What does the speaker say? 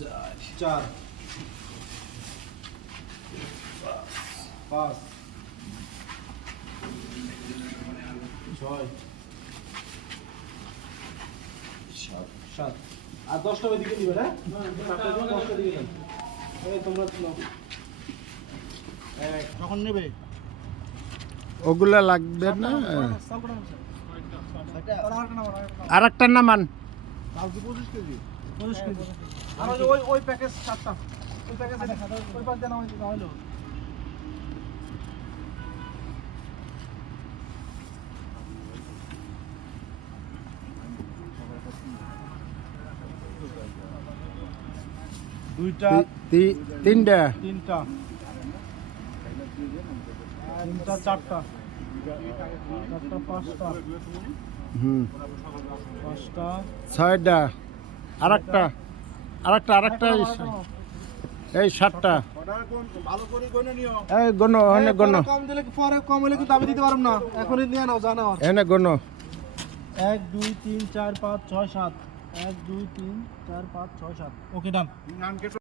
4 5 6 7 আর 10টা ওইদিকে দিবেন হ্যাঁ 10টা দিকে দেন এই তোমরা নাও যখন নেবে ওগুলা লাগবে না আর একটা নামান 25 কেজি আর ওই প্যাকেজ 7টা ওই প্যাকেজ ওই পাশ দেন হইলো দুইটা তিনটা তিনটা চারটা পাঁচটা পাঁচটা ছয়টা আরেকটা এই 7টা এই গনো এনে গনো কম দিলে পরে কম হলে কিন্তু আমি দিতে পারবো না এখনই নিয়ে নাও জানাও এনে গনো 1 2 3 4 5 6 7 1 2 3 4 5 6 7 ওকে ডান